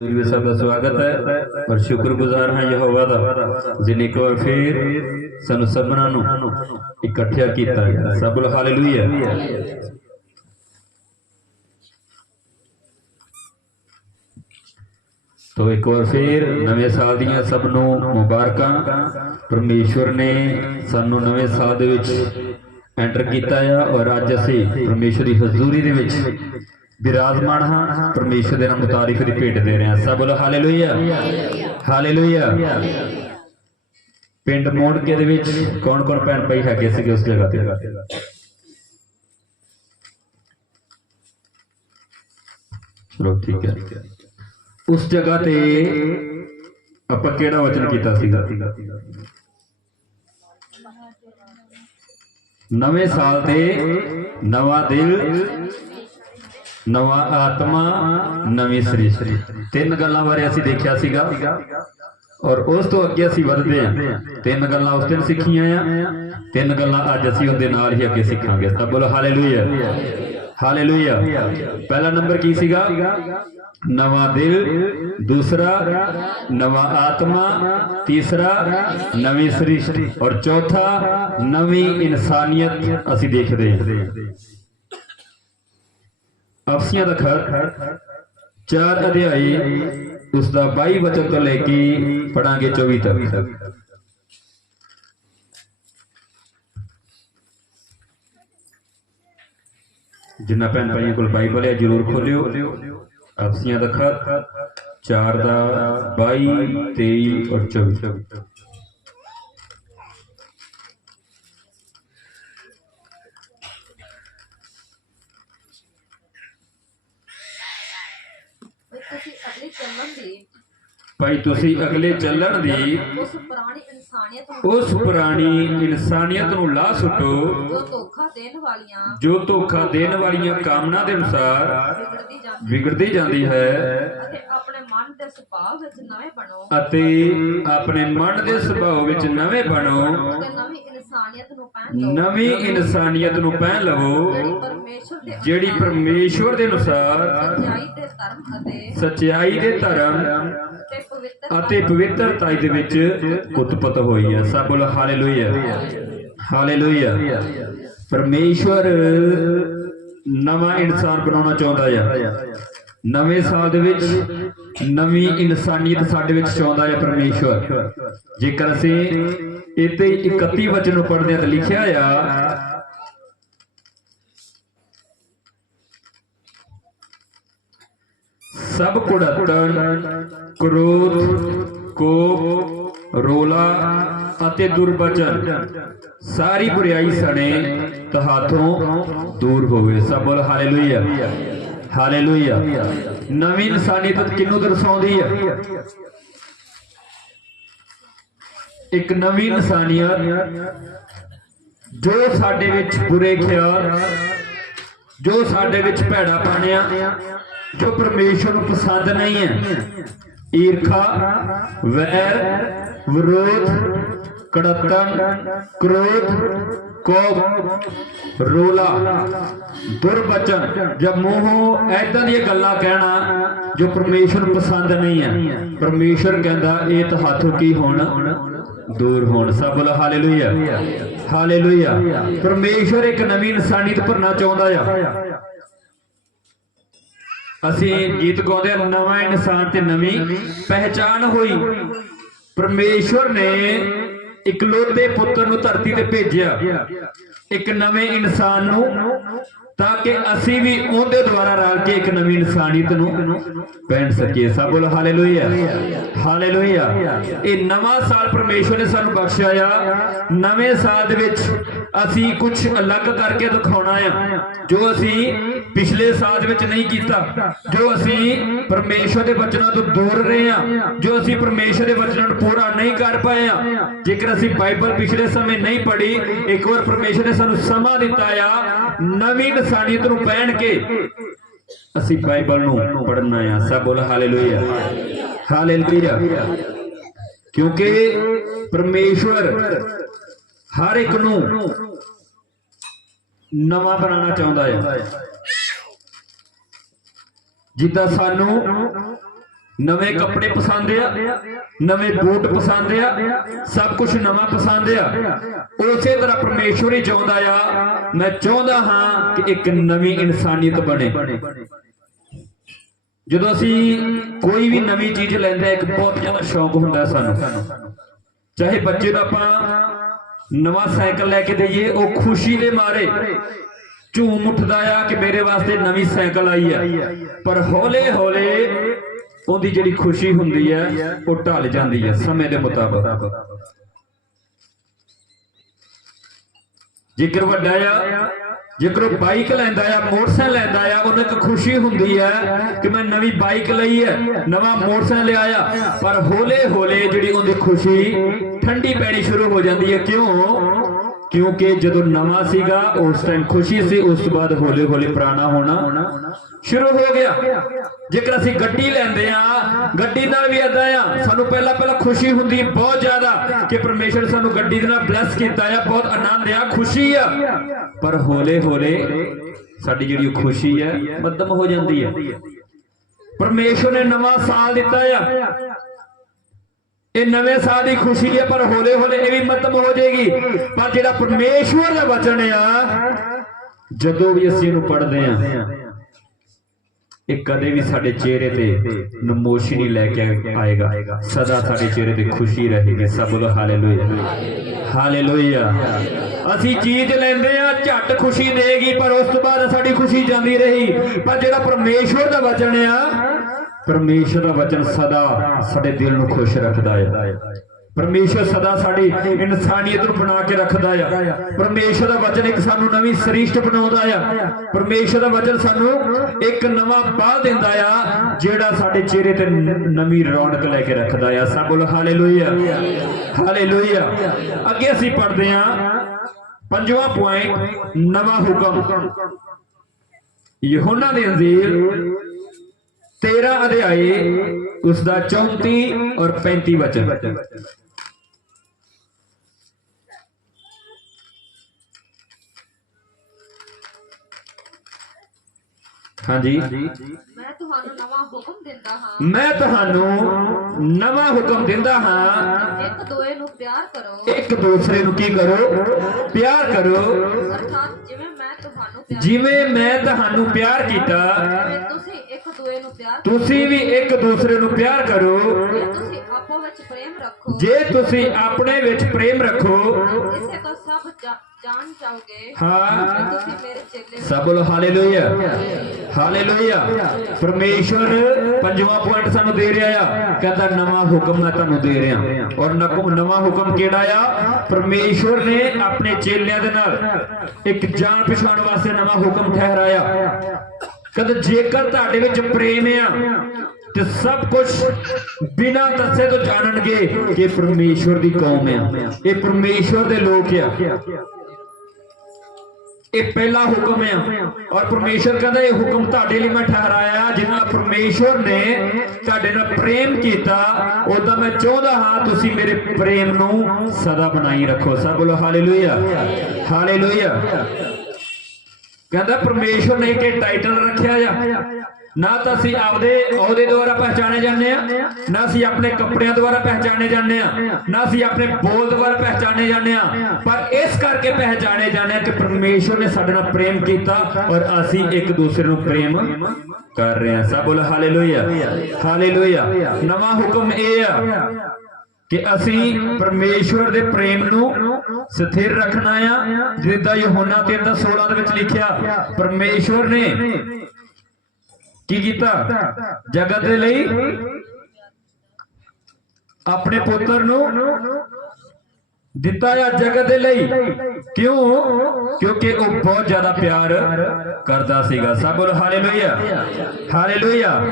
ਵੀ ਸਭ ਦਾ ਸਵਾਗਤ ਹੈ ਔਰ ਸ਼ੁਕਰਗੁਜ਼ਾਰ ਹਾਂ ਯਹੋਵਾ ਦਾ, ਜਿਨੇ ਇੱਕ ਵਾਰ ਫੇਰ ਸਾਨੂੰ ਸਭਨਾਂ ਨੂੰ ਇਕੱਠਿਆ ਕੀਤਾ ਹੈ ਸਭ ਹਾਲੇਲੂਇਆ। ਤੋ ਇੱਕ ਵਾਰ ਫੇਰ ਨਵੇਂ ਸਾਲ ਦੀਆਂ ਸਭ ਨੂੰ ਮੁਬਾਰਕਾਂ। ਪਰਮੇਸ਼ਵਰ ਨੇ ਸਾਨੂੰ ਨਵੇਂ ਸਾਲ ਦੇ ਵਿੱਚ ਐਂਟਰ ਕੀਤਾ ਆ ਔਰ ਅੱਜ ਅਸੀਂ ਪਰਮੇਸ਼ਵਰ ਦੀ ਹਜ਼ੂਰੀ ਦੇ ਵਿੱਚ ਵਿਰਾਜਮਾਨ ਹਾਂ ਪਰਮੇਸ਼ਵਰ ਦੇ ਨਾਮ ਮੁਤਾਰਿਫ ਦੀ ਭੇਟ ਦੇ ਰਹੇ। ਹਾਂ ਸਭ ਬੋਲੋ ਹਾਲੇਲੂਇਆ। ਹਾਲੇਲੂਇਆ। ਪਿੰਡ ਮੋੜਕੇ ਦੇ ਵਿੱਚ ਕੌਣ ਕੌਣ ਭੈਣ ਭਾਈ ਹੈਗੇ ਸੀਗੇ ਉਸ ਜਗ੍ਹਾ ਤੇ? ਚਲੋ ਠੀਕ ਹੈ। ਉਸ ਜਗ੍ਹਾ ਤੇ ਆਪਾਂ ਕਿਹੜਾ ਵਚਨ ਕੀਤਾ ਸੀਗਾ? ਨਵੇਂ ਸਾਲ ਤੇ ਨਵਾਂ ਦਿਲ ਨਵਾਂ ਆਤਮਾ ਨਵੀਂ ਸਰੀਰ ਤਿੰਨ ਗੱਲਾਂ ਬਾਰੇ ਅਸੀਂ ਦੇਖਿਆ ਸੀਗਾ ਔਰ ਉਸ ਤੋਂ ਅੱਗੇ ਅਸੀਂ ਵਧਦੇ ਹਾਂ ਤਿੰਨ ਗੱਲਾਂ ਉਸ ਦਿਨ ਸਿੱਖੀਆਂ ਆ ਤਿੰਨ ਗੱਲਾਂ ਅੱਜ ਅਸੀਂ ਉਹਦੇ ਨਾਲ ਹੀ ਅੱਗੇ ਸਿੱਖਾਂਗੇ ਤਾਂ ਬੋਲੋ ਹਾਲੇਲੂਇਆ ਹਾਲੇਲੂਇਆ ਪਹਿਲਾ ਨੰਬਰ ਕੀ ਸੀਗਾ ਨਵਾਂ ਦਿਲ ਦੂਸਰਾ ਨਵਾਂ ਆਤਮਾ ਤੀਸਰਾ ਨਵੀਂ ਸ੍ਰਿਸ਼ਟੀ ਔਰ ਚੌਥਾ ਨਵੀਂ ਇਨਸਾਨੀਅਤ ਅਸੀਂ ਦੇਖਦੇ ਹਾਂ ਅਫਸੀਆਂ ਦਾ ਖਤ ਚਾਰ ਅਧਿਆਈ ਉਸ ਦਾ 22 ਵਚਨ ਤੋਂ ਲੈ ਕੇ ਪੜਾਂਗੇ 24 ਤੱਕ। ਜਿੰਨਾ ਭੈਣ ਭਾਈਆਂ ਕੋਲ ਬਾਈਬਲ ਹੈ, ਜਰੂਰ ਖੋਲਿਓ। ਆਪਸੀਆਂ ਦਾ ਖਤ 4 ਦਾ 22 23 ਔਰ 24 ਵੀ ਤੁਸੀਂ ਅਗਲੀ ਚੱਲਣ ਦੀ ਭਾਈ ਤੁਸੀਂ ਅਗਲੇ ਚੱਲਣ ਦੀ ਉਸ ਪੁਰਾਣੀ ਇਨਸਾਨੀਅਤ ਨੂੰ ਲਾ ਸੁੱਟੋ। ਜੋ ਧੋਖਾ ਦੇਣ ਵਾਲੀਆਂ ਜੋ ਧੋਖਾ ਦੇਣ ਵਾਲੀਆਂ ਕਾਮਨਾ ਦੇ ਅਨੁਸਾਰ ਵਿਗੜਦੀ ਜਾਂਦੀ ਵਿਗੜਦੀ ਜਾਂਦੀ ਹੈ। ਅਤੇ ਆਪਣੇ ਮਨ ਦੇ ਸੁਭਾਅ ਵਿੱਚ ਨਵੇਂ ਬਣੋ। ਅਤੇ ਆਪਣੇ ਮਨ ਦੇ ਸੁਭਾਅ ਵਿੱਚ ਨਵੇਂ ਬਣੋ। ਅਤੇ ਨਵੀਂ ਇਨਸਾਨੀਅਤ ਨੂੰ ਪਹਿਨ ਲਓ। ਨਵੀਂ ਇਨਸਾਨੀਅਤ ਨੂੰ ਪਹਿਨ ਲਵੋ। ਜਿਹੜੀ ਪਰਮੇਸ਼ਰ ਦੇ ਜਿਹੜੀ ਪਰਮੇਸ਼ਵਰ ਦੇ ਅਨੁਸਾਰ ਸੱਚਾਈ ਦੇ ਧਰਮ ਅਤੇ ਸਚਾਈ ਦੇ ਧਰਮ ਅਤੇ ਪਵਿੱਤਰਤਾ ਦੇ ਵਿੱਚ ਉਤਪਤ ਹੋਈ ਹੈ। ਸਭ ਬੋਲੋ ਹਾਲੇਲੂਇਆ। ਹਾਲੇਲੂਇਆ। ਪਰਮੇਸ਼ਵਰ ਨਵਾਂ ਇਨਸਾਨ ਬਣਾਉਣਾ ਚਾਹੁੰਦਾ ਆ। ਨਵੇਂ ਸਾਲ ਦੇ ਵਿੱਚ ਨਵੀਂ ਇਨਸਾਨੀਅਤ ਸਾਡੇ ਵਿੱਚ ਚਾਹੁੰਦਾ ਹੈ ਪਰਮੇਸ਼ਵਰ। ਜੇਕਰ ਅਸੀਂ ਇੱਥੇ 31 ਵਚਨ ਨੂੰ ਪੜ੍ਹਦੇ ਹਾਂ ਤਾਂ ਲਿਖਿਆ ਆ ਸਭ ਕੁੜਤਣ ਕ੍ਰੋਧ, ਕੋਪ, ਰੋਲਾ ਅਤੇ ਦੁਰਬਚਨ ਸਾਰੀ ਬੁਰੀਾਈ ਸਣੇ ਤੁਹਾਥੋਂ ਦੂਰ ਹੋਵੇ। ਸਭ ਬੋਲ ਹਾਲੇਲੂਇਆ। ਹਾਲੇਲੂਇਆ। ਨਵੀਂ ਇਨਸਾਨੀਅਤ ਕਿੰਨੂੰ ਦਰਸਾਉਂਦੀ ਹੈ ਇੱਕ ਨਵੀਂ ਇਨਸਾਨੀਅਤ ਜੋ ਸਾਡੇ ਵਿੱਚ ਬੁਰੇ ਖਿਆਲ, ਜੋ ਸਾਡੇ ਵਿੱਚ ਭੈੜਾ ਪਾਣਿਆ ਜੋ ਪਰਮੇਸ਼ਰ ਨੂੰ ਪਸੰਦ ਨਹੀਂ ਹੈ। ਈਰਖਾ, ਵੈਰ, ਵਿਰੋਧ ਕੜਤਨ ਕ੍ਰੋਧ, ਕੋਪ, ਰੋਲਾ ਦੁਰਬਚਨ ਜਬ ਮੂੰਹੋਂ ਐਦਾਂ ਦੀਆਂ ਗੱਲਾਂ ਕਹਿਣਾ ਜੋ ਪਰਮੇਸ਼ਰ ਨੂੰ ਪਸੰਦ ਨਹੀਂ ਹੈ। ਪਰਮੇਸ਼ਰ ਕਹਿੰਦਾ, ਇਹ ਤਾਂ ਤੁਹਾਥੋਂ ਕੀ ਹੋਣ? ਦੂਰ ਹੋਣ। ਸਭ ਬੋਲੋ, ਹਾਲੇਲੂਇਆ। ਹਾਲੇਲੂਇਆ। ਪਰਮੇਸ਼ਰ ਇੱਕ ਨਵੀਂ ਇਨਸਾਨੀਅਤ ਭਰਨਾ ਚਾਹੁੰਦਾ ਆ। ਅਸੀਂ ਗੀਤ ਗਾਉਂਦੇ ਹਾਂ, ਨਵਾਂ ਇਨਸਾਨ ਤੇ ਨਵੀਂ ਪਹਿਚਾਨ ਹੋਈ। ਪਰਮੇਸ਼ਵਰ ਨੇ ਇਕਲੌਤੇ ਪੁੱਤਰ ਨੂੰ ਧਰਤੀ ਤੇ ਭੇਜਿਆ। ਇੱਕ ਨਵੇਂ ਇਨਸਾਨ ਨੂੰ ਤਾਂ ਕਿ ਅਸੀਂ ਵੀ ਉਹਦੇ ਦੁਆਰਾ ਰਲ ਕੇ ਇੱਕ ਨਵੀਂ ਇਨਸਾਨੀਅਤ ਨੂੰ ਪਹਿਨ ਸਕੀਏ। ਸਭ ਬੋਲੋ ਹਾਲੇਲੂਇਆ। ਹਾਲੇਲੂਇਆ। ਇਹ ਨਵਾਂ ਸਾਲ ਪਰਮੇਸ਼ਵਰ ਨੇ ਸਾਨੂੰ ਬਖਸ਼ਿਆ ਆ। ਨਵੇਂ ਸਾਲ ਦੇ ਵਿੱਚ ਅਸੀਂ ਕੁਝ ਅਲੱਗ ਕਰਕੇ ਦਿਖਾਉਣਾ ਆ। ਜੋ ਅਸੀਂ ਪਿਛਲੇ ਸਾਲ ਦੇ ਵਿੱਚ ਨਹੀਂ ਕੀਤਾ, ਜੋ ਅਸੀਂ ਪਰਮੇਸ਼ਵਰ ਦੇ ਵਚਨਾਂ ਤੋਂ ਦੂਰ ਰਹੇ ਆ, ਜੋ ਅਸੀਂ ਪਰਮੇਸ਼ਵਰ ਦੇ ਵਚਨਾਂ ਨੂੰ ਪੂਰਾ ਨਹੀਂ ਕਰ ਪਾਏ ਆ। ਜੇਕਰ ਅਸੀਂ ਬਾਈਬਲ ਪਿਛਲੇ ਸਮੇਂ ਨਹੀਂ ਪੜ੍ਹੀ, ਇੱਕ ਵਾਰ ਪਰਮੇਸ਼ਵਰ ਨੇ ਸਾਨੂੰ ਸਮਾਂ ਦਿੱਤਾ ਆ ਨਵੀਂ ਇਨਸਾਨੀਅਤ ਨੂੰ ਪਹਿਨ ਕੇ ਅਸੀਂ ਬਾਈਬਲ ਨੂੰ ਪੜ੍ਹਨਾ ਆ ਸਭ ਬੋਲ ਹਾਲੇਲੂਇਆ। ਹਾਲੇਲੂਇਆ। ਕਿਉਂਕਿ ਪਰਮੇਸ਼ਵਰ ਹਰ ਇੱਕ ਨੂੰ ਨਵਾਂ ਬਣਾਉਣਾ ਚਾਹੁੰਦਾ ਹੈ। ਜਿੱਦਾਂ ਸਾਨੂੰ ਨਵੇਂ ਕੱਪੜੇ ਪਸੰਦ ਆ, ਨਵੇਂ ਬੂਟ ਪਸੰਦ ਆ, ਸਭ ਕੁਝ ਨਵਾਂ ਪਸੰਦ ਆ, ਉਸੇ ਤਰ੍ਹਾਂ ਪਰਮੇਸ਼ਵਰ ਹੀ ਚਾਹੁੰਦਾ ਆ ਮੈਂ ਚਾਹੁੰਦਾ ਹਾਂ ਕਿ ਇੱਕ ਨਵੀਂ ਇਨਸਾਨੀਅਤ ਬਣੇ। ਜਦੋਂ ਅਸੀਂ ਕੋਈ ਵੀ ਨਵੀਂ ਚੀਜ਼ ਲੈਂਦੇ ਇੱਕ ਬਹੁਤ ਜ਼ਿਆਦਾ ਸ਼ੌਂਕ ਹੁੰਦਾ ਸਾਨੂੰ। ਚਾਹੇ ਬੱਚੇ ਨੂੰ ਆਪਾਂ ਨਵਾਂ ਸਾਈਕਲ ਲੈ ਕੇ ਦਈਏ, ਉਹ ਖੁਸ਼ੀ ਦੇ ਮਾਰੇ, ਝੂਮ ਉੱਠਦਾ ਆ ਕਿ ਮੇਰੇ ਵਾਸਤੇ ਨਵੀਂ ਸਾਈਕਲ ਆਈ ਹੈ ਪਰ ਹੌਲੇ ਹੌਲੇ ਉਹਦੀ ਜਿਹੜੀ ਖੁਸ਼ੀ ਹੁੰਦੀ ਹੈ ਉਹ ਢਲ ਜਾਂਦੀ ਹੈ ਸਮੇਂ ਦੇ ਮੁਤਾਬਕ। ਜੇਕਰ ਵੱਡਾ ਆ, ਜੇਕਰ ਉਹ ਬਾਈਕ ਲੈਂਦਾ ਆ, ਮੋਟਰਸਾਈਕਲ ਲੈਂਦਾ ਆ, ਉਹਨੂੰ ਇੱਕ ਖੁਸ਼ੀ ਹੁੰਦੀ ਹੈ ਕਿ ਮੈਂ ਨਵੀਂ ਬਾਈਕ ਲਈ ਹੈ ਨਵਾਂ ਮੋਟਰਸਾਈਕਲ ਲਿਆ ਆ। ਪਰ ਹੌਲੇ ਹੌਲੇ ਜਿਹੜੀ ਉਹਦੀ ਖੁਸ਼ੀ ਠੰਡੀ ਪੈਣੀ ਸ਼ੁਰੂ ਹੋ ਜਾਂਦੀ ਹੈ ਕਿਉਂ? ਕਿਉਂਕਿ ਜਦੋਂ ਨਵਾਂ ਸੀਗਾ, ਉਸ ਟਾਈਮ ਖੁਸ਼ੀ ਸੀ, ਉਸ ਤੋਂ ਬਾਅਦ ਹੌਲੀ ਹੌਲੀ ਪੁਰਾਣਾ ਹੋਣਾ ਸ਼ੁਰੂ ਹੋ ਗਿਆ। ਜੇਕਰ ਅਸੀਂ ਗੱਡੀ ਲੈਂਦੇ ਆ ਗੱਡੀ ਨਾਲ ਵੀ ਏਦਾਂ ਆ, ਸਾਨੂੰ ਪਹਿਲਾਂ ਪਹਿਲਾਂ ਖੁਸ਼ੀ ਹੁੰਦੀ ਹੈ ਬਹੁਤ ਜ਼ਿਆਦਾ ਕਿ ਪਰਮੇਸ਼ਰ ਸਾਨੂੰ ਗੱਡੀ ਦੇ ਨਾਲ ਬਲੈਸ ਕੀਤਾ ਆ, ਬਹੁਤ ਆਨੰਦ ਆ, ਖੁਸ਼ੀ ਆ। ਪਰ ਹੌਲੇ ਹੌਲੇ ਸਾਡੀ ਜਿਹੜੀ ਉਹ ਖੁਸ਼ੀ ਹੈ ਮੱਧਮ ਹੋ ਜਾਂਦੀ ਹੈ ਪਰਮੇਸ਼ਰ ਨੇ ਨਵਾਂ ਸਾਲ ਦਿੱਤਾ ਆ। ਇਹ ਨਵੇਂ ਸਾਲ ਦੀ ਖੁਸ਼ੀ ਹੈ, ਪਰ ਹੌਲੇ ਹੌਲੇ ਇਹ ਵੀ ਮਤਮ ਹੋ ਜਾਏਗੀ। ਪਰ ਜਿਹੜਾ ਪਰਮੇਸ਼ਵਰ ਦਾ ਵਚਨ ਆ, ਜਦੋਂ ਵੀ ਅਸੀਂ ਇਹਨੂੰ ਪੜ੍ਹਦੇ ਆ ਇਹ ਕਦੇ ਵੀ ਸਾਡੇ ਚਿਹਰੇ ਤੇ ਨਮੋਸ਼ੀ ਨਹੀਂ ਲੈ ਕੇ ਆਏਗਾ। ਸਦਾ ਸਾਡੇ ਚਿਹਰੇ ਤੇ ਖੁਸ਼ੀ ਰਹੇਗੀ। ਸਭ ਬੋਲੋ ਹਾਲੇਲੂਇਆ। ਹਾਲੇਲੂਇਆ। ਅਸੀਂ ਚੀਜ਼ ਲੈਂਦੇ ਆ ਝੱਟ ਖੁਸ਼ੀ ਦੇਗੀ, ਪਰ ਉਸ ਤੋਂ ਬਾਅਦ ਸਾਡੀ ਖੁਸ਼ੀ ਜਾਂਦੀ ਰਹੀ। ਪਰ ਜਿਹੜਾ ਪਰਮੇਸ਼ਵਰ ਦਾ ਵਚਨ ਆ ਪਰਮੇਸ਼ਵਰ ਦਾ ਵਚਨ ਸਦਾ ਸਾਡੇ ਦਿਲ ਨੂੰ ਖੁਸ਼ ਰੱਖਦਾ ਹੈ ਪਰਮੇਸ਼ਵਰ ਸਦਾ ਸਾਡੀ ਇਨਸਾਨੀਅਤ ਨੂੰ ਬਣਾ ਕੇ ਰੱਖਦਾ ਆ। ਪਰਮੇਸ਼ਵਰ ਦਾ ਵਚਨ ਇੱਕ ਸਾਨੂੰ ਨਵੀਂ ਸ੍ਰਿਸ਼ਟ ਬਣਾਉਂਦਾ ਆ। ਪਰਮੇਸ਼ਵਰ ਦਾ ਵਚਨ ਸਾਨੂੰ ਇੱਕ ਨਵਾਂ ਬਾਹ ਦਿੰਦਾ ਆ, ਜਿਹੜਾ ਸਾਡੇ ਚਿਹਰੇ ਤੇ ਨਵੀਂ ਰੌਣਕ ਲੈ ਕੇ ਰੱਖਦਾ ਆ। ਸਭ ਬੋਲੋ ਹਾਲੇਲੂਇਆ। ਹਾਲੇਲੂਇਆ। ਅੱਗੇ ਅਸੀਂ ਪੜ੍ਹਦੇ ਆ ਪੰਜਵਾਂ ਪੁਆਇੰਟ ਨਵਾਂ ਹੁਕਮ। ਯਹੋਨਾ ਦੇ ਅੰਜ਼ੀਰ 13 ਅਧਿਆਏ ਉਸ ਦਾ 34 ਔਰ 35 ਵਚਨ। ਹਾਂਜੀ। ਮੈਂ ਤੁਹਾਨੂੰ ਨਵਾਂ ਹੁਕਮ ਦਿੰਦਾ ਹਾਂ। ਮੈਂ ਤੁਹਾਨੂੰ ਨਵਾਂ ਹੁਕਮ ਦਿੰਦਾ ਹਾਂ। ਇੱਕ ਦੂਏ ਨੂੰ ਪਿਆਰ ਕਰੋ। ਇੱਕ ਦੂਸਰੇ ਨੂੰ ਕੀ ਕਰੋ? ਪਿਆਰ ਕਰੋ। ਅਰਥਾਤ ਜਿਵੇਂ ਮੈਂ ਤੁਹਾਨੂੰ ਪਿਆਰ ਜਿਵੇਂ ਮੈਂ ਤੁਹਾਨੂੰ ਪਿਆਰ ਕੀਤਾ ਜਿਵੇਂ ਤੁਸੀਂ ਇੱਕ ਦੂਏ ਨੂੰ ਪਿਆਰ ਤੁਸੀਂ ਵੀ ਇੱਕ ਦੂਸਰੇ ਨੂੰ ਪਿਆਰ ਕਰੋ। ਜੇ ਤੁਸੀਂ ਆਪੋ ਵਿੱਚ ਪ੍ਰੇਮ ਰੱਖੋ ਜੇ ਤੁਸੀਂ ਆਪਣੇ ਵਿੱਚ ਪ੍ਰੇਮ ਰੱਖੋ। ਇਸੇ ਤੋਂ ਸਭ ਜਾ- ਜਾਣ ਜਾਓਗੇ ਹਾਂ। ਕਿ ਤੁਸੀਂ ਮੇਰੇ ਚੇਲੇ ਹੋ। ਸਭ ਬੋਲੋ ਹਾਲੇਲੂਇਆ। ਹਾਲੇਲੂਇਆ। ਪਰਮੇਸ਼ਵਰ ਪੰਜਵਾਂ ਪੁਆਇੰਟ ਸਾਨੂੰ ਦੇ ਰਿਹਾ ਆ। ਕਹਿੰਦਾ ਨਵਾਂ ਹੁਕਮ ਮੈਂ ਤੁਹਾਨੂੰ ਦੇ ਰਿਹਾ। ਔਰ ਨਵਾਂ ਹੁਕਮ ਕਿਹੜਾ ਆ? ਪਰਮੇਸ਼ਵਰ ਨੇ ਆਪਣੇ ਚੇਲਿਆਂ ਦੇ ਨਾਲ ਇੱਕ ਜਾਣ ਪਛਾਣ ਵਾਸਤੇ ਨਵਾਂ ਹੁਕਮ ਠਹਿਰਾਇਆ। ਕਹਿੰਦਾ ਜੇਕਰ ਤੁਹਾਡੇ ਵਿੱਚ ਪ੍ਰੇਮ ਆ, ਤੇ ਸਭ ਕੁਝ ਬਿਨਾਂ ਦੱਸੇ ਤੋਂ ਜਾਣਨਗੇ ਕਿ ਪਰਮੇਸ਼ਵਰ ਦੀ ਕੌਮ ਆ। ਇਹ ਪਰਮੇਸ਼ਵਰ ਦੇ ਲੋਕ ਆ। ਇਹ ਪਹਿਲਾ ਹੁਕਮ ਹੈ ਔਰ ਪਰਮੇਸ਼ਰ ਕਹਿੰਦਾ, ਇਹ ਹੁਕਮ ਤੁਹਾਡੇ ਲਈ ਮੈਂ ਠਹਿਰਾਇਆ ਜਿਸ ਨਾਲ ਪਰਮੇਸ਼ਰ ਨੇ ਤੁਹਾਡੇ ਨਾਲ ਪ੍ਰੇਮ ਕੀਤਾ ਉਦਾਂ ਮੈਂ ਚਾਹੁੰਦਾ ਹਾਂ ਤੁਸੀਂ ਮੇਰੇ ਪ੍ਰੇਮ ਨੂੰ ਸਦਾ ਬਣਾਈ ਰੱਖੋ। ਸਭ ਬੋਲੋ ਹਾਲੇਲੂਇਆ ਹਾਲੇਲੂਇਆ ਕਹਿੰਦਾ ਪਰਮੇਸ਼ਰ ਨੇ ਇੱਕ ਟਾਈਟਲ ਰੱਖਿਆ ਆ। ਨਾ ਤਾਂ ਅਸੀਂ ਆਪਦੇ ਅਹੁਦੇ ਦੁਆਰਾ ਪਹਿਚਾਣੇ ਜਾਂਦੇ ਆ ਨਾ ਅਸੀਂ ਆਪਣੇ ਕੱਪੜਿਆਂ ਦੁਆਰਾ ਪਹਿਚਾਣੇ ਜਾਂਦੇ ਆ ਨਾ ਅਸੀਂ ਆਪਣੇ ਬੋਲ ਦੁਆਰਾ ਪਹਿਚਾਣੇ ਜਾਂਦੇ ਆ ਪਰ ਇਸ ਕਰਕੇ ਪਹਿਚਾਣੇ ਜਾਂਦੇ ਆ ਕਿ ਪਰਮੇਸ਼ਰ ਨੇ ਸਾਡੇ ਨਾਲ ਪ੍ਰੇਮ ਕੀਤਾ ਔਰ ਅਸੀਂ ਇੱਕ ਦੂਸਰੇ ਨੂੰ ਪ੍ਰੇਮ ਕਰ ਰਹੇ ਹਾਂ ਸਭ ਬੋਲ ਹਾਲੇਲੂਇਆ ਹਾਲੇਲੂਇਆ ਨਵਾਂ ਹੁਕਮ ਇਹ ਆ ਕਿ ਅਸੀਂ ਪਰਮੇਸ਼ਵਰ ਦੇ ਪ੍ਰੇਮ ਨੂੰ ਸਥਿਰ ਰੱਖਣਾ ਆ, ਜਿੱਦਾਂ ਯਹੋਨਾ 3 ਦਾ 16 ਦੇ ਵਿੱਚ ਲਿਖਿਆ, ਪਰਮੇਸ਼ਵਰ ਨੇ ਕੀ ਕੀਤਾ? ਜਗਤ ਦੇ ਲਈ ਆਪਣੇ ਪੁੱਤਰ ਨੂੰ ਦਿੱਤਾ ਆ ਜਗਤ ਦੇ ਲਈ। ਕਿਉਂ? ਕਿਉਂਕਿ ਉਹ ਬਹੁਤ ਜ਼ਿਆਦਾ ਪਿਆਰ ਕਰਦਾ ਸੀਗਾ। ਸਭ ਬੋਲ ਹਾਲੇਲੂਇਆ। ਹਾਲੇਲੂਇਆ।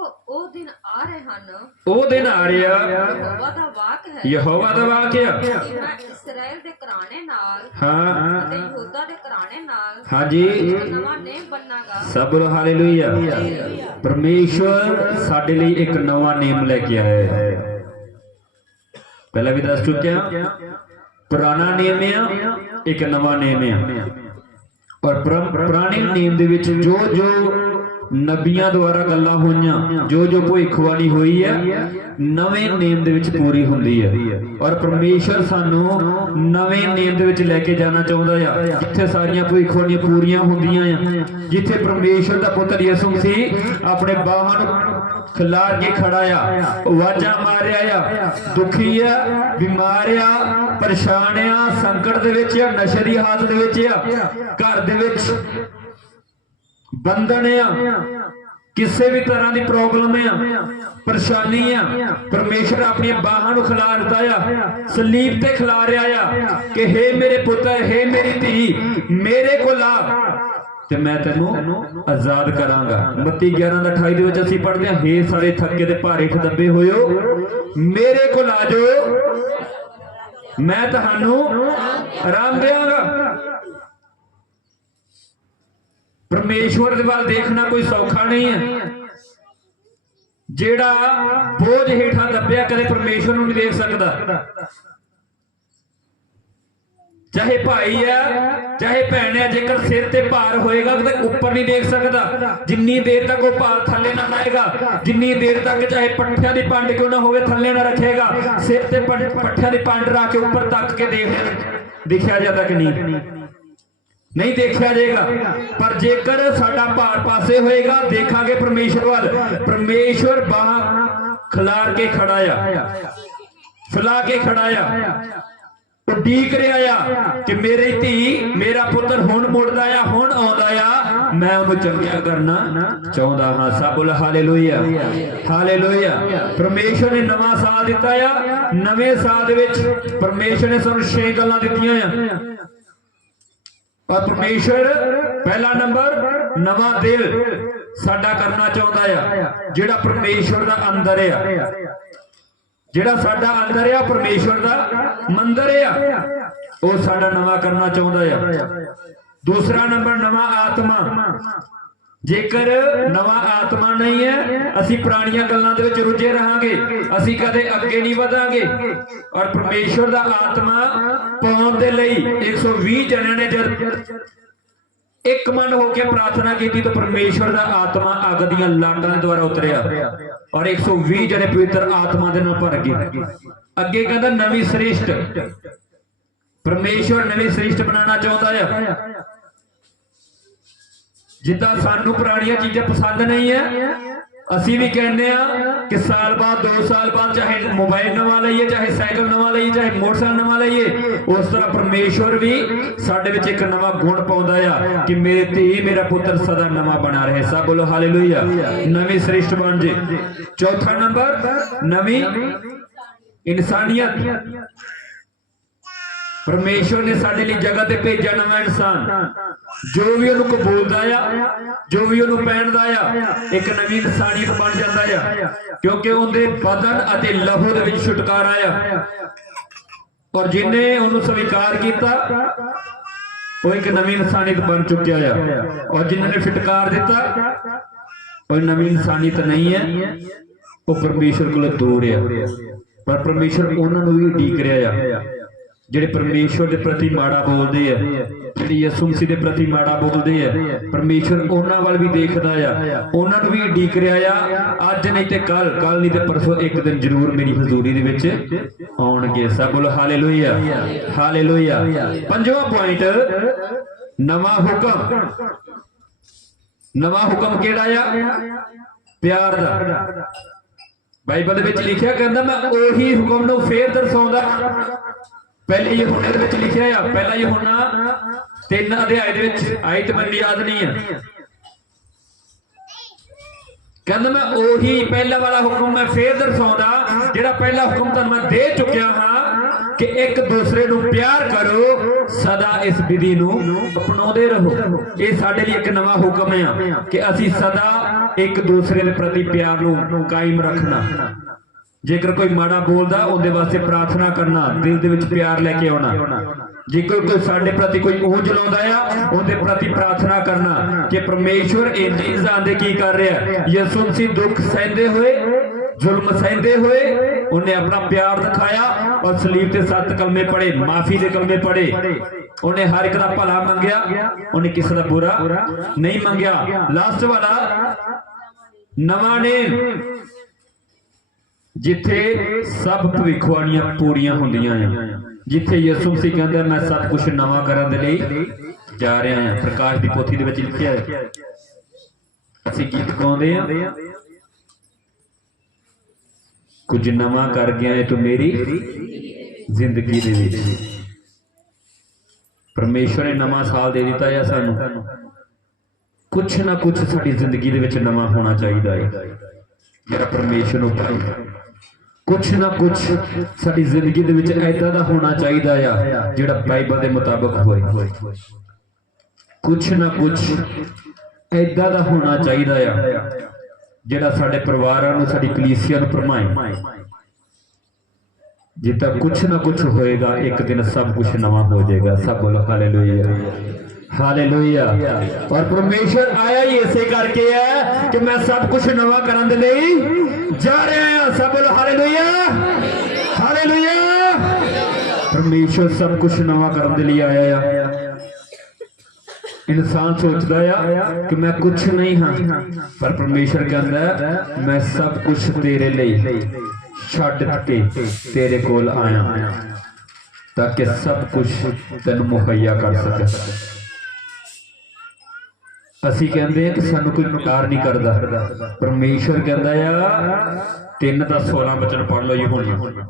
ਵੇਖੋ ਉਹ ਦਿਨ ਆ ਰਹੇ ਹਨ। ਉਹ ਦਿਨ ਆ ਰਿਹਾ ਯਹੋਵਾ ਦਾ ਵਾਕ ਹੈ। ਯਹੋਵਾ ਦਾ ਵਾਕਿਆ ਕਿ ਮੈਂ ਇਸਰਾਇਲ ਦੇ ਘਰਾਣੇ ਨਾਲ ਹਾਂ ਅਤੇ ਯਹੂਦਾ ਦੇ ਘਰਾਣੇ ਨਾਲ ਹਾਂਜੀ। ਇੱਕ ਨਵਾਂ ਨੇਮ ਬਣਾਗਾ ਸਭ ਬੋਲੋ ਹਾਲੇਲੂਇਆ। ਪਰਮੇਸ਼ਵਰ ਸਾਡੇ ਲਈ ਇੱਕ ਨਵਾਂ ਨੇਮ ਲੈ ਕੇ ਆਇਆ ਹੈ। ਪਹਿਲਾਂ ਵੀ ਦੱਸ ਚੁੱਕਿਆ ਪੁਰਾਣਾ ਨਿਯਮ ਆ ਇੱਕ ਨਵਾਂ ਨਿਯਮ ਆ। ਔਰ ਪੁਰਾ- ਪੁਰਾਣੇ ਨਿਯਮ ਦੇ ਵਿੱਚ ਜੋ ਜੋ ਨਬੀਆਂ ਦੁਆਰਾ ਗੱਲਾਂ ਹੋਈਆਂ। ਜੋ ਜੋ ਭਵਿੱਖਬਾਣੀ ਹੋਈ ਹੈ, ਨਵੇਂ ਨਿਯਮ ਦੇ ਵਿੱਚ ਪੂਰੀ ਹੁੰਦੀ ਹੈ। ਔਰ ਪਰਮੇਸ਼ਰ ਸਾਨੂੰ ਨਵੇਂ ਨਿਯਮ ਦੇ ਵਿੱਚ ਲੈ ਕੇ ਜਾਣਾ ਚਾਹੁੰਦਾ ਆ। ਜਿੱਥੇ ਸਾਰੀਆਂ ਭਵਿੱਖਬਾਣੀਆਂ ਪੂਰੀਆਂ ਹੁੰਦੀਆਂ ਆ। ਜਿੱਥੇ ਪਰਮੇਸ਼ਰ ਦਾ ਪੁੱਤਰ ਯਿਸੂ ਮਸੀਹ ਆਪਣੇ ਬਾਹਾਂ ਨੂੰ ਖਿਲਾਰ ਕੇ ਖੜਾ ਆ। ਵਾਜਾ ਮਾਰਿਆ ਆ। ਦੁਖੀ ਆ, ਬਿਮਾਰ ਆ, ਪਰੇਸ਼ਾਨ ਆ, ਸੰਕਟ ਦੇ ਵਿੱਚ ਆ, ਨਸ਼ੇ ਦੀ ਹਾਲਤ ਦੇ ਵਿੱਚ ਆ। ਘਰ ਦੇ ਵਿੱਚ ਬੰਧਨ ਆ। ਕਿਸੇ ਵੀ ਤਰ੍ਹਾਂ ਦੀ ਪ੍ਰੋਬਲਮ ਆ। ਪਰੇਸ਼ਾਨੀ ਆ। ਪਰਮੇਸ਼ਰ ਆਪਣੀਆਂ ਬਾਹਾਂ ਨੂੰ ਖਿਲਾਰ ਦਿੱਤਾ ਆ। ਸਲੀਬ ਤੇ ਖਿਲਾਰਿਆ ਆ ਕਿ ਹੇ ਮੇਰੇ ਪੁੱਤਰ ਹੇ ਮੇਰੀ ਧੀ, ਮੇਰੇ ਕੋਲ ਆ ਤੇ ਮੈਂ ਤੈਨੂੰ ਆਜ਼ਾਦ ਕਰਾਂਗਾ। 32 11 ਦਾ 28 ਦੇ ਵਿੱਚ ਅਸੀਂ ਪੜ੍ਹਦੇ ਹਾਂ, ਹੇ ਸਾਰੇ ਥੱਕੇ ਤੇ ਭਾਰੇ ਖਦੱਬੇ ਹੋਇਓ, ਮੇਰੇ ਕੋਲ ਆ ਜਾਓ। ਮੈਂ ਤੁਹਾਨੂੰ ਆਰਾਮ ਦੇਵਾਂਗਾ ਪਰਮੇਸ਼ਵਰ ਦੇ ਵੱਲ ਦੇਖਣਾ ਕੋਈ ਸੌਖਾ ਨਹੀਂ ਹੈ। ਜਿਹੜਾ ਬੋਝ ਹੇਠਾਂ ਦੱਬਿਆ ਕਦੇ ਪਰਮੇਸ਼ਵਰ ਨੂੰ ਨਹੀਂ ਦੇਖ ਸਕਦਾ। ਚਾਹੇ ਭਾਈ ਹੈ, ਚਾਹੇ ਭੈਣ ਹੈ, ਜੇਕਰ ਸਿਰ ਤੇ ਭਾਰ ਹੋਏਗਾ ਤਾਂ ਉੱਪਰ ਨਹੀਂ ਦੇਖ ਸਕਦਾ। ਜਿੰਨੀ ਦੇਰ ਤੱਕ ਉਹ ਭਾਰ ਥੱਲੇ ਨਾ ਆਏਗਾ ਜਿੰਨੀ ਦੇਰ ਤੱਕ ਚਾਹੇ ਪੱਠਿਆਂ ਦੀ ਪੰਡ ਕਿਉਂ ਨਾ ਹੋਵੇ, ਥੱਲੇ ਨਾ ਰੱਖੇਗਾ, ਸਿਰ ਤੇ ਪੱਠਿਆਂ ਦੀ ਪੰਡ ਰੱਖ ਕੇ ਉੱਪਰ ਤੱਕ ਕੇ ਦੇਖ ਦਿਖਿਆ ਜਾਂਦਾ ਕਿ ਨਹੀਂ। ਨਹੀਂ ਦੇਖਿਆ ਜਾਏਗਾ। ਪਰ ਜੇਕਰ ਸਾਡਾ ਭਾਰ ਪਾਸੇ ਹੋਏਗਾ, ਦੇਖਾਂਗੇ ਪਰਮੇਸ਼ਰ ਵੱਲ। ਪਰਮੇਸ਼ਰ ਬਾਹ ਖਿਲਾਰ ਕੇ ਖੜਾ ਆ। ਫਲਾ ਕੇ ਖੜਾ ਆ। ਉਡੀਕ ਰਿਹਾ ਆ ਕਿ ਮੇਰੀ ਧੀ ਮੇਰਾ ਪੁੱਤਰ ਹੁਣ ਮੁੜਦਾ ਆ, ਹੁਣ ਆਉਂਦਾ ਆ। ਮੈਂ ਉਹਨੂੰ ਚੰਗਾ ਕਰਨਾ ਚਾਹੁੰਦਾ ਹਾਂ। ਸਭ ਬੋਲ ਹਾਲੇਲੂਇਆ। ਹਾਲੇਲੂਇਆ। ਪਰਮੇਸ਼ਰ ਨੇ ਨਵਾਂ ਸਾਲ ਦਿੱਤਾ ਆ। ਨਵੇਂ ਸਾਲ ਦੇ ਵਿੱਚ ਪਰਮੇਸ਼ਰ ਨੇ ਸਾਨੂੰ ਛੇ ਗੱਲਾਂ ਦਿੱਤੀਆਂ ਆ। ਪਰ ਪਰਮੇਸ਼ਰ ਪਹਿਲਾ ਨੰਬਰ, ਨਵਾਂ ਦਿਲ ਸਾਡਾ ਕਰਨਾ ਚਾਹੁੰਦਾ ਆ, ਜਿਹੜਾ ਪਰਮੇਸ਼ਰ ਦਾ ਅੰਦਰ ਆ। ਜਿਹੜਾ ਸਾਡਾ ਅੰਦਰ ਆ ਪਰਮੇਸ਼ਰ ਦਾ ਮੰਦਰ ਆ, ਉਹ ਸਾਡਾ ਨਵਾਂ ਕਰਨਾ ਚਾਹੁੰਦਾ ਆ। ਦੂਸਰਾ ਨੰਬਰ, ਨਵਾਂ ਆਤਮਾ। ਜੇਕਰ ਨਵਾਂ ਆਤਮਾ ਨਹੀਂ ਹੈ, ਅਸੀਂ ਪੁਰਾਣੀਆਂ ਗੱਲਾਂ ਦੇ ਵਿੱਚ ਰੁੱਝੇ ਰਹਾਂਗੇ। ਅਸੀਂ ਕਦੇ ਅੱਗੇ ਨਹੀਂ ਵਧਾਂਗੇ। ਔਰ ਪਰਮੇਸ਼ਰ ਦਾ ਆਤਮਾ ਪਾਉਣ ਦੇ ਲਈ 120 ਜਣਿਆਂ ਨੇ ਜਦ ਇੱਕ ਮਨ ਹੋ ਕੇ ਪ੍ਰਾਰਥਨਾ ਕੀਤੀ ਤਾਂ ਪਰਮੇਸ਼ਰ ਦਾ ਆਤਮਾ ਅੱਗ ਦੀਆਂ ਲਾਟਾਂ ਦੇ ਦੁਆਰਾ ਉਤਰਿਆ। ਔਰ 120 ਜਣੇ ਪਵਿੱਤਰ ਆਤਮਾ ਦੇ ਨਾਲ ਭਰ ਗਏ। ਅੱਗੇ ਕਹਿੰਦਾ, ਨਵੀਂ ਸ੍ਰਿਸ਼ਟ। ਪਰਮੇਸ਼ਰ ਨਵੀਂ ਸ੍ਰਿਸ਼ਟ ਬਣਾਉਣਾ ਚਾਹੁੰਦਾ ਹੈ ਜਿੱਦਾਂ ਸਾਨੂੰ ਪੁਰਾਣੀਆਂ ਚੀਜ਼ਾਂ ਪਸੰਦ ਨਹੀਂ ਹੈ ਅਸੀਂ ਵੀ ਕਹਿੰਦੇ ਆ ਕਿ ਸਾਲ ਬਾਅਦ 2 ਸਾਲ ਬਾਅਦ ਚਾਹੇ ਮੋਬਾਈਲ ਨਵਾਂ ਲਈਏ, ਚਾਹੇ ਸਾਈਕਲ ਨਵਾਂ ਲਈਏ, ਚਾਹੇ ਮੋਟਰਸਾਈਕਲ ਨਵਾਂ ਲਈਏ, ਉਸ ਤਰ੍ਹਾਂ ਪਰਮੇਸ਼ਵਰ ਵੀ ਸਾਡੇ ਵਿੱਚ ਇੱਕ ਨਵਾਂ ਗੁਣ ਪਾਉਂਦਾ ਆ ਕਿ ਮੇਰੀ ਧੀ, ਮੇਰਾ ਪੁੱਤਰ ਸਦਾ ਨਵਾਂ ਬਣਾ ਰਹੇ। ਸਭ ਬੋਲੋ ਹਾਲੇਲੂਇਆ ਨਵੀਂ ਸ੍ਰਿਸ਼ਟ ਬਣ ਜੇ। ਚੌਥਾ ਨੰਬਰ, ਨਵੀਂ ਇਨਸਾਨੀਅਤ। ਪਰਮੇਸ਼ਵਰ ਨੇ ਸਾਡੇ ਲਈ ਜਗ੍ਹਾ ਤੇ ਭੇਜਿਆ ਨਵਾਂ ਇਨਸਾਨ। ਜੋ ਵੀ ਉਹਨੂੰ ਕਬੂਲਦਾ ਆ, ਜੋ ਵੀ ਉਹਨੂੰ ਪਹਿਨਦਾ ਆ, ਇੱਕ ਨਵੀਂ ਇਨਸਾਨੀਅਤ ਬਣ ਜਾਂਦਾ ਆ। ਕਿਉਂਕਿ ਉਹਦੇ ਬਦਨ ਅਤੇ ਲਹੂ ਦੇ ਵਿੱਚ ਛੁਟਕਾਰਾ ਆ। ਔਰ ਜਿਨੇ ਉਹਨੂੰ ਸਵੀਕਾਰ ਕੀਤਾ, ਉਹ ਇੱਕ ਨਵੀਂ ਇਨਸਾਨੀਅਤ ਬਣ ਚੁੱਕਿਆ ਆ। ਔਰ ਜਿਨ੍ਹਾਂ ਨੇ ਫਿਟਕਾਰ ਦਿੱਤਾ, ਉਹ ਨਵੀਂ ਇਨਸਾਨੀਅਤ ਨਹੀਂ ਹੈ। ਉਹ ਪਰਮੇਸ਼ਰ ਕੋਲ ਦੂਰ ਆ। ਪਰ ਪਰਮੇਸ਼ਰ ਉਹਨਾਂ ਨੂੰ ਵੀ ਉਡੀਕ ਰਿਹਾ ਆ। ਜਿਹੜੇ ਪਰਮੇਸ਼ਵਰ ਦੇ ਪ੍ਰਤੀ ਮਾੜਾ ਬੋਲਦੇ ਆ, ਜਿਹੜੇ ਯਿਸੂ ਮਸੀਹ ਦੇ ਪ੍ਰਤੀ ਮਾੜਾ ਬੋਲਦੇ ਆ, ਪਰਮੇਸ਼ਵਰ ਉਹਨਾਂ ਵੱਲ ਵੀ ਦੇਖਦਾ ਆ। ਉਹਨਾਂ ਨੂੰ ਵੀ ਉਡੀਕ ਰਿਹਾ ਆ, ਅੱਜ ਨਹੀਂ ਤੇ ਕੱਲ ਕੱਲ ਨਹੀਂ ਤੇ ਪਰਸੋਂ ਇੱਕ ਦਿਨ ਜ਼ਰੂਰ ਮੇਰੀ ਹਜ਼ੂਰੀ ਦੇ ਵਿੱਚ ਆਉਣਗੇ। ਸਭ ਬੋਲੋ ਹਾਲੇਲੂਇਆ ਹਾਲੇਲੂਇਆ। ਪੰਜਵਾਂ ਪੁਆਇੰਟ ਨਵਾਂ ਹੁਕਮ। ਨਵਾਂ ਹੁਕਮ ਕਿਹੜਾ ਆ? ਪਿਆਰ ਦਾ। ਬਾਈਬਲ ਵਿੱਚ ਲਿਖਿਆ ਕਹਿੰਦਾ, ਮੈਂ ਉਹੀ ਹੁਕਮ ਨੂੰ ਫੇਰ ਦਰਸਾਉਂਦਾ। ਪਹਿਲੇ ਯਹੋਨਾ ਦੇ ਵਿੱਚ ਲਿਖਿਆ ਆ, ਪਹਿਲਾ ਯਹੋਨਾ ਤਿੰਨ ਅਧਿਆਇ ਦੇ ਵਿੱਚ ਆਈ ਮੈਨੂੰ ਯਾਦ ਨਹੀਂ ਆ। ਕਹਿੰਦਾ ਮੈਂ ਉਹੀ ਪਹਿਲਾ ਵਾਲਾ ਹੁਕਮ ਮੈਂ ਫੇਰ ਦਰਸਾਉਂਦਾ, ਜਿਹੜਾ ਪਹਿਲਾ ਹੁਕਮ ਤੁਹਾਨੂੰ ਮੈਂ ਦੇ ਚੁੱਕਿਆ ਹਾਂ ਕਿ ਇੱਕ ਦੂਸਰੇ ਨੂੰ ਪਿਆਰ ਕਰੋ, ਸਦਾ ਇਸ ਵਿਧੀ ਨੂੰ ਅਪਣਾਉਂਦੇ ਰਹੋ। ਇਹ ਸਾਡੇ ਲਈ ਇੱਕ ਨਵਾਂ ਹੁਕਮ ਆ ਕਿ ਅਸੀਂ ਸਦਾ ਇੱਕ ਦੂਸਰੇ ਦੇ ਪ੍ਰਤੀ ਪਿਆਰ ਨੂੰ ਕਾਇਮ ਰੱਖਣਾ। ਜੇਕਰ ਕੋਈ ਮਾੜਾ ਬੋਲਦਾ, ਉਹਦੇ ਵਾਸਤੇ ਪ੍ਰਾਰਥਨਾ ਕਰਨਾ, ਦਿਲ ਦੇ ਵਿੱਚ ਪਿਆਰ ਲੈ ਕੇ ਆਉਣਾ। ਜੇਕਰ ਕੋਈ ਸਾਡੇ ਪ੍ਰਤੀ ਕੋਈ ਉਂਝ ਲਾਉਂਦਾ ਆ, ਉਹਦੇ ਪ੍ਰਤੀ ਪ੍ਰਾਰਥਨਾ ਕਰਨਾ ਕਿ ਪਰਮੇਸ਼ਵਰ ਇਹ ਨਹੀਂ ਜਾਣਦੇ ਕੀ ਕਰ ਰਿਹਾ ਯਿਸੂ ਮਸੀਹ ਦੁੱਖ ਸਹਿੰਦੇ ਹੋਏ, ਜ਼ੁਲਮ ਸਹਿੰਦੇ ਹੋਏ, ਉਹਨੇ ਆਪਣਾ ਪਿਆਰ ਦਿਖਾਇਆ ਔਰ ਸਲੀਬ ਤੇ ਸੱਤ ਕਲਮੇ ਪੜੇ ਮਾਫੀ ਦੇ ਕਲਮੇ ਪੜੇ ਉਹਨੇ ਹਰ ਇੱਕ ਦਾ ਭਲਾ ਮੰਗਿਆ, ਉਹਨੇ ਕਿਸੇ ਦਾ ਬੁਰਾ ਨਹੀਂ ਮੰਗਿਆ। ਲਾਸਟ ਵਾਲਾ, ਨਵਾਂ ਨੇ ਜਿੱਥੇ ਸਭ ਭਵਿੱਖਬਾਣੀਆਂ ਪੂਰੀਆਂ ਹੁੰਦੀਆਂ ਆ। ਜਿੱਥੇ ਯਿਸੂ ਮਸੀਹ ਕਹਿੰਦਾ, ਮੈਂ ਸਭ ਕੁਝ ਨਵਾਂ ਕਰਨ ਦੇ ਲਈ ਜਾ ਰਿਹਾ ਹਾਂ ਪ੍ਰਕਾਸ਼ ਦੀ ਪੋਥੀ ਦੇ ਵਿੱਚ ਲਿਖਿਆ ਹੈ। ਅਸੀਂ ਗੀਤ ਗਾਉਂਦੇ ਆ। ਕੁਝ ਨਵਾਂ ਕਰ ਗਿਆ ਹੈ ਤੂੰ ਮੇਰੀ ਜ਼ਿੰਦਗੀ ਦੇ ਵਿੱਚ। ਪਰਮੇਸ਼ਵਰ ਨੇ ਨਵਾਂ ਸਾਲ ਦੇ ਦਿੱਤਾ ਹੈ ਸਾਨੂੰ। ਕੁਝ ਨਾ ਕੁਝ ਸਾਡੀ ਜ਼ਿੰਦਗੀ ਦੇ ਵਿੱਚ ਨਵਾਂ ਹੋਣਾ ਚਾਹੀਦਾ ਹੈ ਜਿਹੜਾ ਪਰਮੇਸ਼ਵਰ ਨੂੰ ਭਾਈ ਕੁਛ ਨਾ ਕੁਛ ਸਾਡੀ ਜ਼ਿੰਦਗੀ ਦੇ ਵਿੱਚ ਐਦਾਂ ਦਾ ਹੋਣਾ ਚਾਹੀਦਾ ਆ, ਜਿਹੜਾ ਬਾਈਬਲ ਦੇ ਮੁਤਾਬਕ ਹੋਏ। ਕੁਝ ਨਾ ਕੁਛ ਐਦਾਂ ਦਾ ਹੋਣਾ ਚਾਹੀਦਾ ਆ, ਜਿਹੜਾ ਸਾਡੇ ਪਰਿਵਾਰਾਂ ਨੂੰ, ਸਾਡੀ ਕਲੀਸਿਆ ਨੂੰ ਭਰਮਾਏ। ਜਿੱਦਾਂ ਕੁਛ ਨਾ ਕੁਛ ਹੋਏਗਾ, ਇੱਕ ਦਿਨ ਸਭ ਕੁਝ ਨਵਾਂ ਹੋ ਜਾਏਗਾ। ਸਭ ਬੋਲੋ, ਹਾਲੇਲੂਇਆ। ਹਾਲੇਲੂਇਆ ਔਰ ਪਰਮੇਸ਼ਰ ਆਇਆ ਹੀ ਇਸੇ ਕਰਕੇ ਹੈ ਕਿ ਮੈਂ ਸਭ ਕੁਝ ਨਵਾਂ ਕਰਨ ਦੇ ਲਈ ਜਾ ਰਿਹਾ ਹਾਂ ਸਭ ਬੋਲੋ ਹਾਲੇਲੂਇਆ ਹਾਲੇਲੂਇਆ ਪਰਮੇਸ਼ਰ ਸਭ ਕੁਝ ਨਵਾਂ ਕਰਨ ਦੇ ਲਈ ਆਇਆ ਆ ਇਨਸਾਨ ਸੋਚਦਾ ਆ ਕਿ ਮੈਂ ਕੁਝ ਨਹੀਂ ਹਾਂ ਪਰ ਪਰਮੇਸ਼ਰ ਕਹਿੰਦਾ ਮੈਂ ਸਭ ਕੁਝ ਤੇਰੇ ਲਈ ਛੱਡ ਕੇ ਤੇਰੇ ਕੋਲ ਆਇਆ ਤਾਂ ਕਿ ਸਭ ਕੁਝ ਤੈਨੂੰ ਮੁਹੱਈਆ ਕਰ ਸਕੇ ਅਸੀਂ ਕਹਿੰਦੇ ਆ ਕਿ ਸਾਨੂੰ ਕੋਈ ਪਿਆਰ ਨਹੀਂ ਕਰਦਾ। ਪਰਮੇਸ਼ਰ ਕਹਿੰਦਾ ਆ, ਤਿੰਨ ਦਾ 16 ਬਚਨ ਪੜ ਲਓ ਜੀ ਹੁਣ।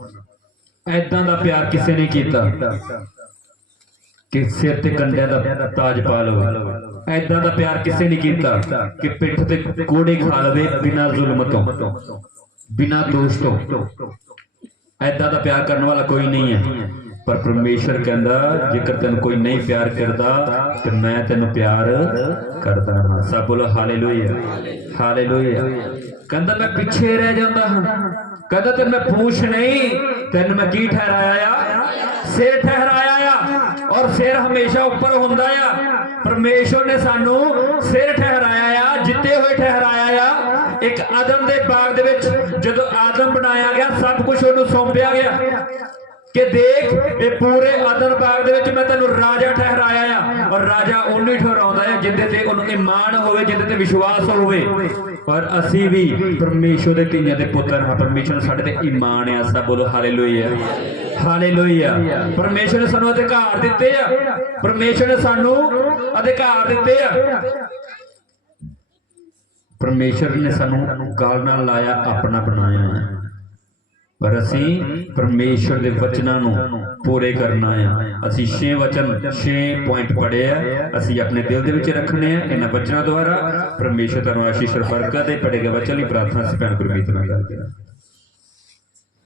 ਐਦਾਂ ਦਾ ਪਿਆਰ ਕਿਸੇ ਨੇ ਕੀਤਾ। ਕਿ ਸਿਰ ਤੇ ਕੰਡਿਆਂ ਦਾ ਤਾਜ ਪਾ ਲਵੇ ਐਦਾਂ ਦਾ ਪਿਆਰ ਕਿਸੇ ਨੇ ਕੀਤਾ ਕਿ ਪਿੱਠ ਤੇ ਕੋੜੇ ਖਾ ਲਵੇ ਬਿਨਾਂ ਜ਼ੁਲਮ ਤੋਂ, ਬਿਨਾਂ ਦੋਸ਼ ਤੋਂ। ਐਦਾਂ ਦਾ ਪਿਆਰ ਕਰਨ ਵਾਲਾ ਕੋਈ ਨਹੀਂ ਹੈ। ਪਰ ਪਰਮੇਸ਼ਰ ਕਹਿੰਦਾ, ਜੇਕਰ ਤੈਨੂੰ ਕੋਈ ਨਹੀਂ ਪਿਆਰ ਕਰਦਾ, ਤੇ ਮੈਂ ਤੈਨੂੰ ਪਿਆਰ ਕਰਦਾ ਹਾਂ। ਸਭ ਬੋਲੋ ਹਾਲੇਲੂਇਆ। ਹਾਲੇਲੂਇਆ। ਕਹਿੰਦਾ, ਮੈਂ ਪਿੱਛੇ ਰਹਿ ਜਾਂਦਾ ਹਾਂ। ਕਹਿੰਦਾ, ਤੇ ਮੈਂ ਪੂਛ ਨਹੀਂ। ਤੈਨੂੰ ਮੈਂ ਕੀ ਠਹਿਰਾਇਆ ਆ? ਸਿਰ ਠਹਿਰਾਇਆ ਆ? ਔਰ ਸਿਰ ਹਮੇਸ਼ਾ ਉੱਪਰ ਹੁੰਦਾ ਆ। ਪਰਮੇਸ਼ਰ ਨੇ ਸਾਨੂੰ ਸਿਰ ਠਹਿਰਾਇਆ ਆ, ਜਿੱਤੇ ਹੋਏ ਠਹਿਰਾਇਆ ਆ। ਇੱਕ ਆਦਮ ਦੇ ਬਾਗ ਦੇ ਵਿੱਚ ਜਦੋਂ ਆਦਮ ਬਣਾਇਆ ਗਿਆ, ਸਭ ਕੁਝ ਉਹਨੂੰ ਸੌਂਪਿਆ ਗਿਆ। ਕਿ ਦੇਖ ਇਹ ਪੂਰੇ ਆਦਮ ਬਾਗ ਦੇ ਵਿੱਚ ਮੈਂ ਤੈਨੂੰ ਰਾਜਾ ਠਹਿਰਾਇਆ ਆ ਔਰ ਰਾਜਾ ਉਹਨੂੰ ਹੀ ਠਹਿਰਾਉਂਦਾ ਹੈ ਜਿੱਦੇ ਤੇ ਉਹਨੂੰ ਇਮਾਨ ਹੋਵੇ ਜਿੱਦੇ ਤੇ ਵਿਸ਼ਵਾਸ ਹੋਵੇ। ਔਰ ਅਸੀਂ ਵੀ ਪਰਮੇਸ਼ਰ ਦੇ ਧੀਆਂ ਦੇ ਪੁੱਤਰ ਹਾਂ। ਪਰਮੇਸ਼ਰ ਨੇ ਸਾਡੇ ਤੇ ਇਮਾਨ ਆ, ਸਭ ਬੋਲੋ ਹਾਲੇਲੂਇਆ। ਹਾਲੇਲੂਇਆ। ਪਰਮੇਸ਼ਰ ਨੇ ਸਾਨੂੰ ਅਧਿਕਾਰ ਦਿੱਤੇ ਆ। ਪਰਮੇਸ਼ਰ ਨੇ ਸਾਨੂੰ ਅਧਿਕਾਰ ਦਿੱਤੇ ਆ। ਪਰਮੇਸ਼ਰ ਨੇ ਸਾਨੂੰ ਗਾਲ ਨਾਲ ਲਾਇਆ, ਆਪਣਾ ਬਣਾਇਆ। ਹੈ ਪਰ ਅਸੀਂ ਪਰਮੇਸ਼ਰ ਦੇ ਵਚਨਾਂ ਨੂੰ ਪੂਰੇ ਕਰਨਾ ਆ ਅਸੀਂ 6 ਵਚਨ 6 ਪੁਆਇੰਟ ਪੜ੍ਹੇ ਆ। ਅਸੀਂ ਆਪਣੇ ਦਿਲ ਦੇ ਵਿੱਚ ਰੱਖਣੇ ਆ ਇਹਨਾਂ ਵਚਨਾਂ ਦੁਆਰਾ। ਪਰਮੇਸ਼ਰ ਤੁਹਾਨੂੰ ਆਸ਼ੀਸ਼ ਬਰਕਤ ਦੇ ਪੜੇਗਾ ਵਚਨ ਲਈ ਪ੍ਰਾਰਥਨਾ ਸੀ ਭੈਣ ਗੁਰਮੀਤ ਨਾਲ ਕਰਦੇ ਹਾਂ।